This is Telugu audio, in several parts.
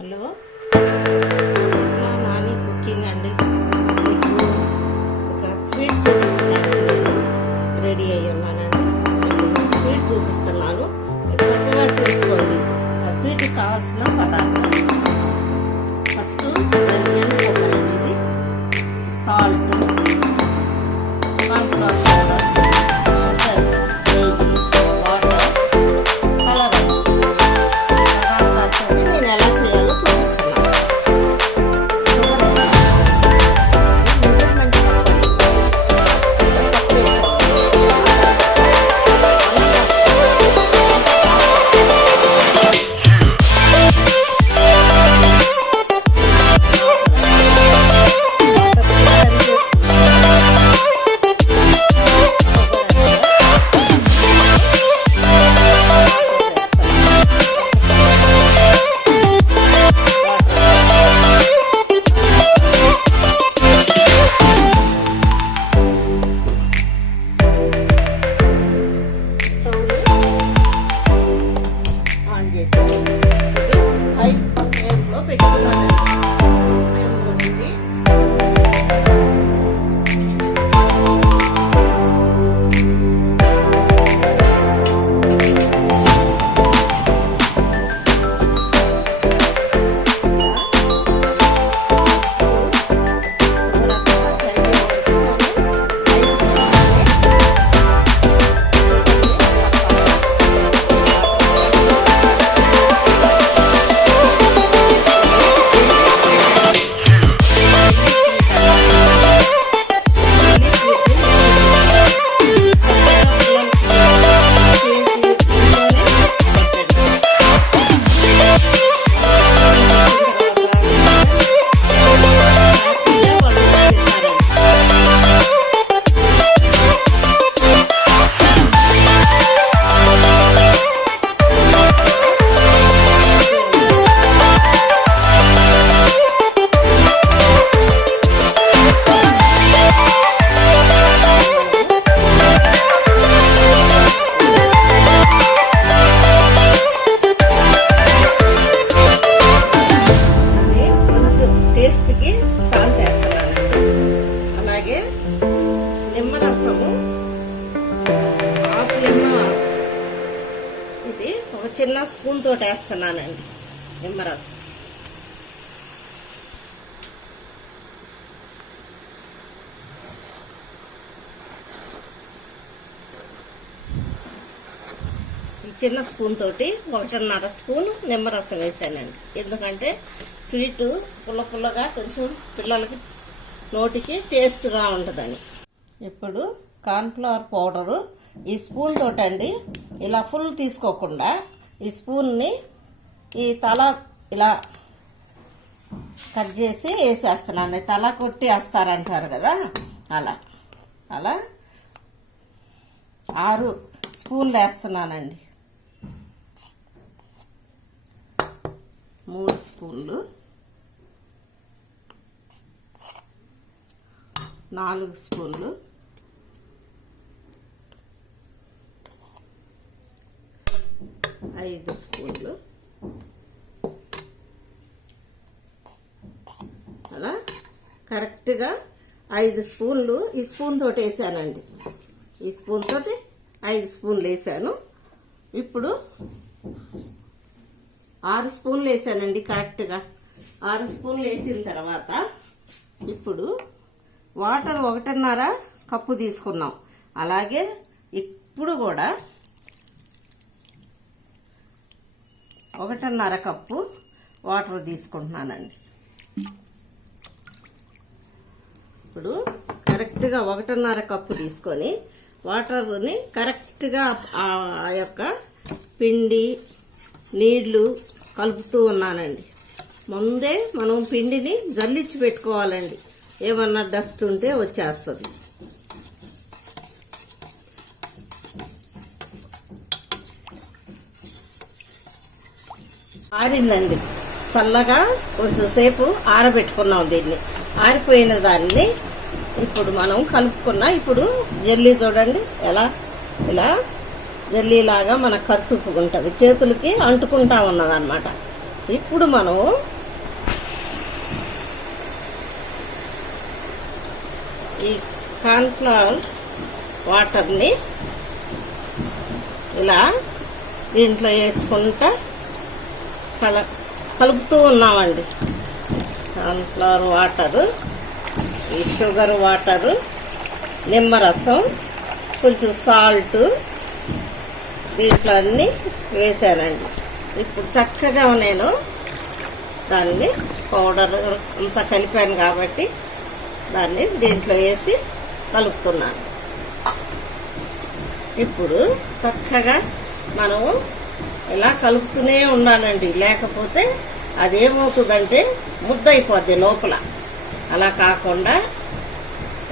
హలో, నాని కుకింగ్ అండి. మీకు ఒక స్వీట్ చూపించడానికి నేను రెడీ అయ్యి ఉన్నానండి. ఇప్పుడు స్వీట్ చూపిస్తున్నాను, చక్కగా చేసుకోండి. ఆ స్వీట్కి కావాల్సిన పదార్థాలు: ఫస్ట్ ఎండు కొబ్బరి, ఇది సాల్ట్, కార్న్ఫ్లవర్ పౌడర్, షుగర్, నెయ్యి, వాటర్, కలర్ పదార్థాలతో నేను ఎలా చేయాలో చూపిస్తున్నాను. హై ఫ్లేమ్లో పెట్టుకున్నానండి. టేస్ట్కి సాల్ట్ వేస్తున్నానండి. అలాగే నిమ్మరసము హాఫ్ నిమ్మ, ఇది ఒక చిన్న స్పూన్ తోటి వేస్తున్నానండి నిమ్మరసం. ఈ చిన్న స్పూన్ తోటి 1.5 స్పూన్ నిమ్మరసం వేసానండి. ఎందుకంటే స్వీట్ పుల్ల పుల్లగా కొంచెం పిల్లలకి నోటికి టేస్ట్గా ఉంటుందని. ఇప్పుడు కార్న్ఫ్లవర్ పౌడరు ఈ స్పూన్ తోటండి, ఇలా ఫుల్ తీసుకోకుండా ఈ స్పూన్ని ఈ తల ఇలా కట్ చేసి వేసేస్తున్నాను. తల కొట్టి వేస్తారంటారు కదా, అలా అలా 6 స్పూన్లు వేస్తున్నానండి. 3 స్పూన్లు, 4 స్పూన్లు, 5 స్పూన్లు, అలా కరెక్ట్గా 5 స్పూన్లు ఈ స్పూన్ తోటి వేసానండి. ఈ స్పూన్ తోటి 5 స్పూన్లు వేసాను. ఇప్పుడు 6 స్పూన్లు వేసానండి. కరెక్ట్గా 6 స్పూన్లు వేసిన తర్వాత ఇప్పుడు వాటర్ 1.5 కప్పు తీసుకున్నాం. అలాగే ఇప్పుడు కూడా 1.5 కప్పు వాటర్ తీసుకుంటున్నానండి. ఇప్పుడు కరెక్ట్గా 1.5 కప్పు తీసుకొని వాటర్ని కరెక్ట్గా ఆ యొక్క పిండి నీళ్లు కలుపుతూ ఉన్నానండి. ముందే మనం పిండిని జల్లించి పెట్టుకోవాలండి, ఏమన్నా డస్ట్ ఉంటే వచ్చేస్తుంది. ఆరిందండి, చల్లగా కొంచెంసేపు ఆరబెట్టుకున్నాం. దీన్ని ఆరిపోయిన దాన్ని ఇప్పుడు మనం కలుపుకున్నా. ఇప్పుడు జల్లీ చూడండి ఎలా ఇలా జల్లీలాగా మనకు కరుసుపుకుంటుంది, చేతులకి అంటుకుంటా ఉన్నదన్నమాట. ఇప్పుడు మనం ఈ కార్న్ఫ్లవర్ వాటర్ని ఇలా దీంట్లో వేసుకుంటా కలుపుతూ ఉన్నామండి. కార్న్ఫ్లవర్ వాటరు, ఈ షుగర్ వాటరు, నిమ్మరసం, కొంచెం సాల్ట్ దీంట్లో అన్నీ వేసానండి. ఇప్పుడు చక్కగా నేను దాన్ని పౌడర్ అంతా కలిపాను కాబట్టి దాన్ని దీంట్లో వేసి కలుపుతున్నాను. ఇప్పుడు చక్కగా మనము ఇలా కలుపుతూనే ఉండాలండి, లేకపోతే అదేమవుతుందంటే ముద్ద అయిపోద్ది లోపల. అలా కాకుండా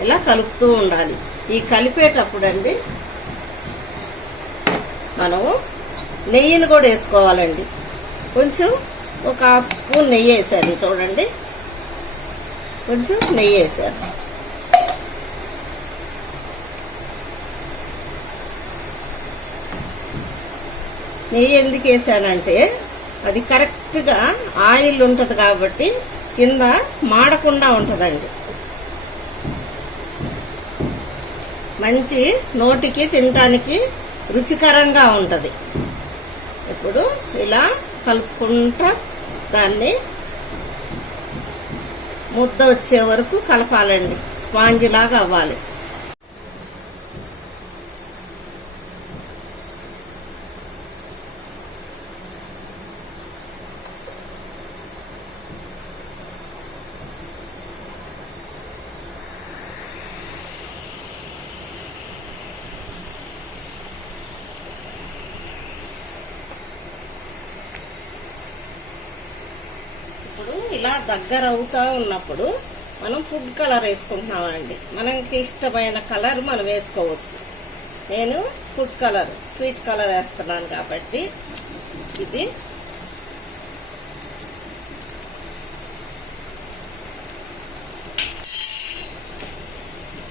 ఇలా కలుపుతూ ఉండాలి. ఈ కలిపేటప్పుడు అండి మనము నెయ్యిని కూడా వేసుకోవాలండి. కొంచెం ఒక హాఫ్ స్పూన్ నెయ్యి వేసాను, చూడండి, కొంచెం నెయ్యి వేసాను. నెయ్యి ఎందుకు వేసానంటే అది కరెక్ట్గా ఆయిల్ ఉంటుంది కాబట్టి కింద మాడకుండా ఉంటుందండి. మంచి నోటికి తినటానికి రుచికరంగా ఉంటుంది. ఇప్పుడు ఇలా కలుపుకుంటా దాన్ని ముద్ద వచ్చే వరకు కలపాలండి. స్పాంజ్ లాగా అవ్వాలి. ఇప్పుడు ఇలా దగ్గర అవుతా ఉన్నప్పుడు మనం ఫుడ్ కలర్ వేసుకుంటున్నామండి. మనకి ఇష్టమైన కలర్ మనం వేసుకోవచ్చు. నేను ఫుడ్ కలర్, స్వీట్ కలర్ వేస్తున్నాను కాబట్టి ఇది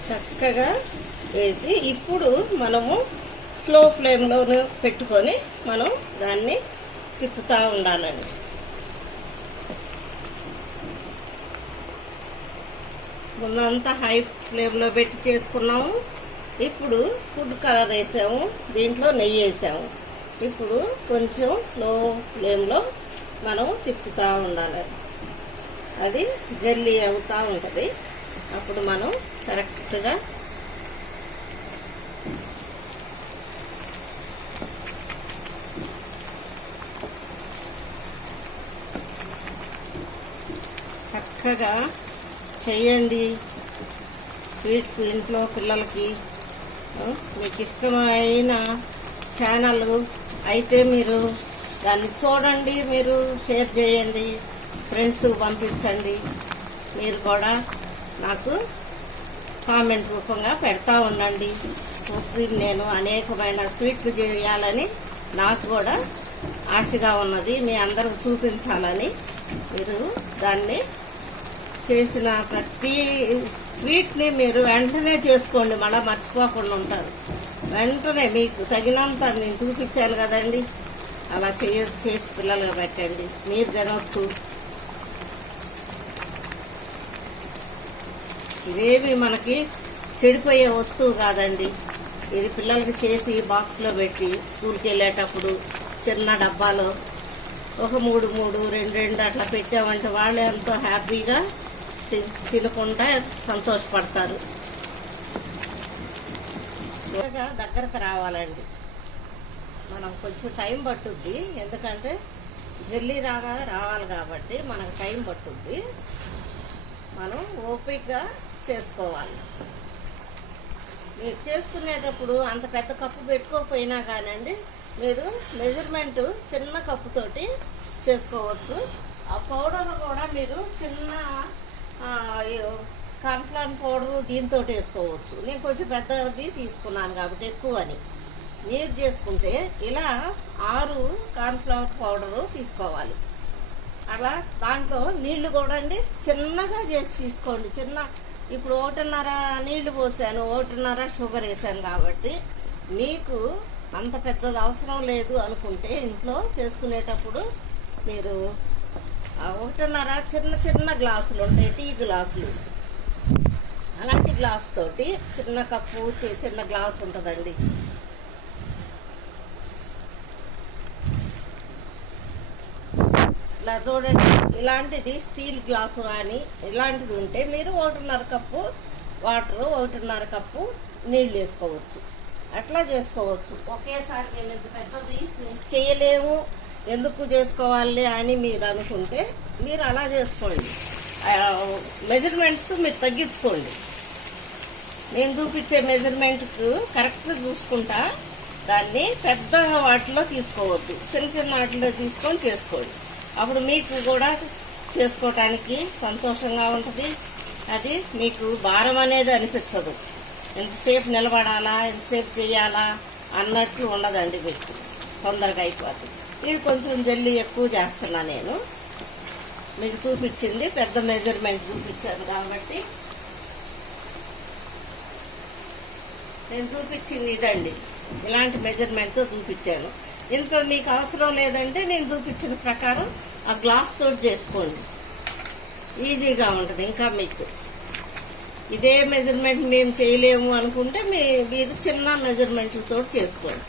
చక్కగా వేసి ఇప్పుడు మనము స్లో ఫ్లేమ్లో పెట్టుకొని మనం దాన్ని తిప్పుతూ ఉండాలండి. ముందంతా హై ఫ్లేమ్లో పెట్టి చేసుకున్నాము. ఇప్పుడు ఫుడ్ కలర్ వేసాము, దీంట్లో నెయ్యి వేసాము. ఇప్పుడు కొంచెం స్లో ఫ్లేమ్లో మనం తిప్పుతూ ఉండాలి. అది జల్లీ అవుతూ ఉంటుంది. అప్పుడు మనం కరెక్ట్గా చక్కగా చేయండి. స్వీట్స్ ఇంట్లో పిల్లలకి మీకు ఇష్టమైన ఛానల్ అయితే మీరు దాన్ని చూడండి, మీరు షేర్ చేయండి, ఫ్రెండ్స్ పంపించండి. మీరు కూడా నాకు కామెంట్ రూపంగా పెడతా ఉండండి. చూసి నేను అనేకమైన స్వీట్లు చేయాలని నాకు కూడా ఆశగా ఉన్నది. మీ అందరికి చూపించాలని. మీరు దాన్ని చేసిన ప్రతి స్వీట్ని మీరు వెంటనే చేసుకోండి, మళ్ళీ మర్చిపోకుండా ఉంటారు. వెంటనే మీకు తగినంత నేను చూపించాను కదండి, అలా చేసి పిల్లలుగా పెట్టండి, మీరు తినవచ్చు. ఇదేమి మనకి చెడిపోయే వస్తువు కాదండి. ఇది పిల్లలకి చేసి బాక్స్లో పెట్టి స్కూల్కి వెళ్ళేటప్పుడు చిన్న డబ్బాలో ఒక 3 2 అట్లా పెట్టామంటే వాళ్ళు ఎంతో హ్యాపీగా తినకుండా సంతోషపడతారు. దగ్గరకు రావాలండి. మనం కొంచెం టైం పట్టుద్ది, ఎందుకంటే జల్లీ రావాలి కాబట్టి మనకు టైం పట్టుద్ది. మనం ఓపికగా చేసుకోవాలి. మీరు చేసుకునేటప్పుడు అంత పెద్ద కప్పు పెట్టుకోకపోయినా కానండి, మీరు మెజర్మెంట్ చిన్న కప్పుతోటి చేసుకోవచ్చు. ఆ పౌడర్ కూడా మీరు చిన్న కార్న్ఫ్లవర్ పౌడరు దీంతో వేసుకోవచ్చు. నేను కొంచెం పెద్దది తీసుకున్నాను కాబట్టి ఎక్కువ అని. మీరు చేసుకుంటే ఇలా 6 కార్న్ఫ్లవర్ పౌడరు తీసుకోవాలి. అలా దాంట్లో నీళ్లు కూడా అండి చిన్నగా చేసి తీసుకోండి. ఇప్పుడు 1.5 నీళ్లు పోసాను, 1.5 షుగర్ వేసాను కాబట్టి మీకు అంత పెద్దది అవసరం లేదు అనుకుంటే ఇంట్లో చేసుకునేటప్పుడు మీరు ఒకటిన్నర చిన్న చిన్న గ్లాసులు ఉంటాయి, టీ గ్లాసులు. అలాంటి గ్లాస్ తోటి చిన్న కప్పు చిన్న గ్లాస్ ఉంటుందండి. ఇలా చూడండి, ఇలాంటిది స్టీల్ గ్లాసు కానీ ఇలాంటిది ఉంటే మీరు 1.5 కప్పు వాటరు 1.5 కప్పు నీళ్ళు వేసుకోవచ్చు. అట్లా చేసుకోవచ్చు. ఒకేసారి మేము ఇంత పెద్దది చేయలేము, ఎందుకు చేసుకోవాలి అని మీరు అనుకుంటే మీరు అలా చేసుకోండి. మెజర్మెంట్స్ మీరు తగ్గించుకోండి. నేను చూపించే మెజర్మెంట్కు కరెక్ట్ చూసుకుంటా దాన్ని పెద్ద వాటిలో తీసుకోవద్దు, చిన్న చిన్న వాటిలో తీసుకొని చేసుకోండి. అప్పుడు మీకు కూడా చేసుకోవటానికి సంతోషంగా ఉంటుంది. అది మీకు భారం అనేది అనిపించదు. ఎంతసేపు నిలబడాలా, ఎంతసేపు చేయాలా అన్నట్లు ఉండదండి. మీకు తొందరగా అయిపోతుంది. ఇది కొంచెం జల్లి ఎక్కువ చేస్తున్నా. నేను మీకు చూపించింది పెద్ద మెజర్మెంట్ చూపించాను కాబట్టి నేను చూపించింది ఇదండి. ఇలాంటి మెజర్మెంట్తో చూపించాను. ఇంత మీకు అవసరం లేదంటే నేను చూపించిన ప్రకారం ఆ గ్లాస్ తోటి చేసుకోండి, ఈజీగా ఉంటుంది. ఇంకా మీకు ఇదే మెజర్మెంట్ మేము చేయలేము అనుకుంటే మీరు చిన్న మెజర్మెంట్లతో చేసుకోండి.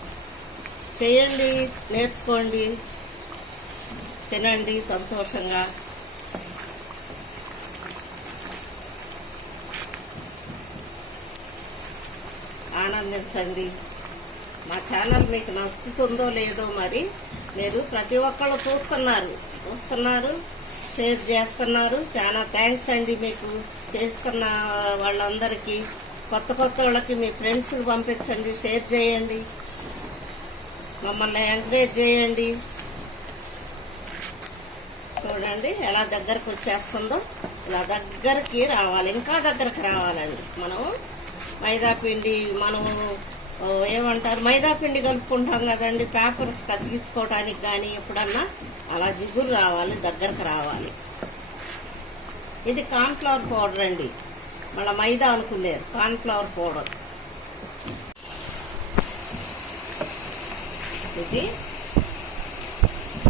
చేయండి, నేర్చుకోండి, తినండి సంతోషంగా. ఆనందించండి. మా ఛానల్ మీకు నచ్చుతుందో లేదో మరి మీరు ప్రతి ఒక్కళ్ళు చూస్తున్నారు, షేర్ చేస్తున్నారు. చాలా థ్యాంక్స్ అండి మీకు. చేస్తున్న వాళ్ళందరికీ, కొత్త వాళ్ళకి మీ ఫ్రెండ్స్కి పంపించండి, షేర్ చేయండి, మమ్మల్ని ఎంకరేజ్ చేయండి. చూడండి ఎలా దగ్గరకు వచ్చేస్తుందో. ఇలా దగ్గరికి రావాలి, ఇంకా దగ్గరకు రావాలండి. మనం మైదాపిండి ఏమంటారు, మైదాపిండి కలుపుకుంటాం కదండి పేపర్స్ కతికించుకోవడానికి కానీ ఎప్పుడన్నా అలా జిగురు రావాలి, దగ్గరకు రావాలి. ఇది కార్న్ఫ్లవర్ పౌడర్ అండి, మళ్ళీ మైదా అనుకునేరు. కార్న్ఫ్లవర్ పౌడర్ ఇది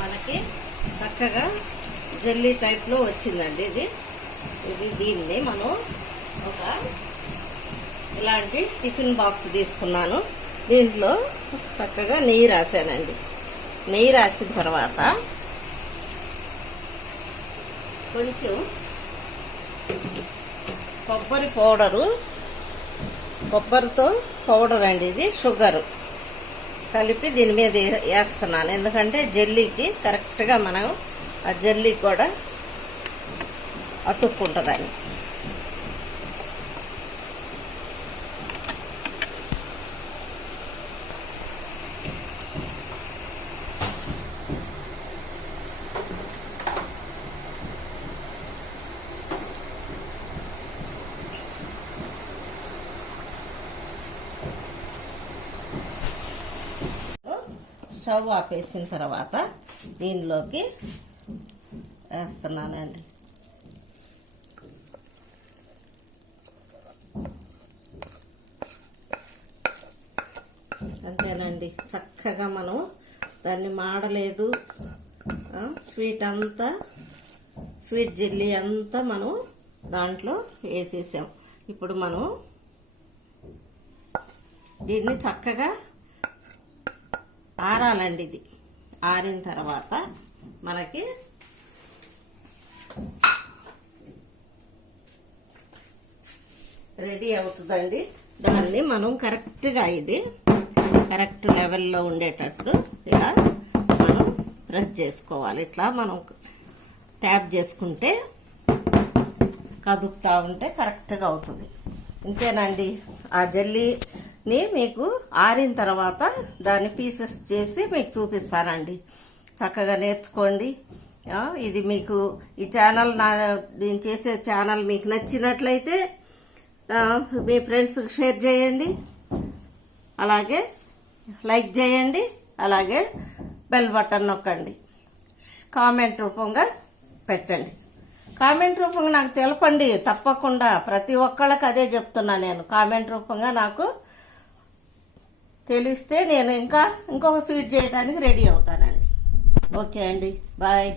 మనకి చక్కగా జెల్లీ టైప్లో వచ్చిందండి. ఇది దీన్ని మనం ఒక ఇలాంటి టిఫిన్ బాక్స్ తీసుకున్నాను. దీంట్లో చక్కగా నెయ్యి రాశానండి. నెయ్యి రాసిన తర్వాత కొంచెం కొబ్బరి కొబ్బరితో పౌడర్ అండి, ఇది షుగరు కలిపి దీని మీద వేస్తున్నాను. ఎందుకంటే జెల్లీకి కరెక్ట్గా మనం ఆ జెల్లీ కూడా అతుక్కుంటుందని. స్టవ్ ఆపేసిన తర్వాత దీనిలోకి వేస్తున్నానండి. అంతేనండి, చక్కగా మనం దాన్ని మాడలేదు. స్వీట్ జెల్లీ అంతా మనం దాంట్లో వేసేసాం. ఇప్పుడు మనం దీన్ని చక్కగా ఆరాలండి. ఇది ఆరిన తర్వాత మనకి రెడీ అవుతుందండి. దాన్ని మనం కరెక్ట్ లెవెల్లో ఉండేటట్లు ఇలా మనం ప్రెస్ చేసుకోవాలి. ఇట్లా మనం ట్యాప్ చేసుకుంటే కదుపుతా ఉంటే కరెక్ట్గా అవుతుంది. ఇంతేనండి. ఆ జెల్లీని మీకు ఆరిన తర్వాత దాన్ని పీసెస్ చేసి మీకు చూపిస్తానండి. చక్కగా నేర్చుకోండి. ఇది మీకు ఈ ఛానల్ నేను చేసే ఛానల్ మీకు నచ్చినట్లయితే మీ ఫ్రెండ్స్కి షేర్ చేయండి, అలాగే లైక్ చేయండి, అలాగే బెల్ బటన్ నొక్కండి, కామెంట్ రూపంగా పెట్టండి. కామెంట్ రూపంగా నాకు తెలపండి తప్పకుండా. ప్రతి ఒక్కళ్ళకి అదే చెప్తున్నా నేను. కామెంట్ రూపంగా నాకు తెలిస్తే నేను ఇంకొక స్వీట్ చేయడానికి రెడీ అవుతానండి. ఓకే అండి, బాయ్.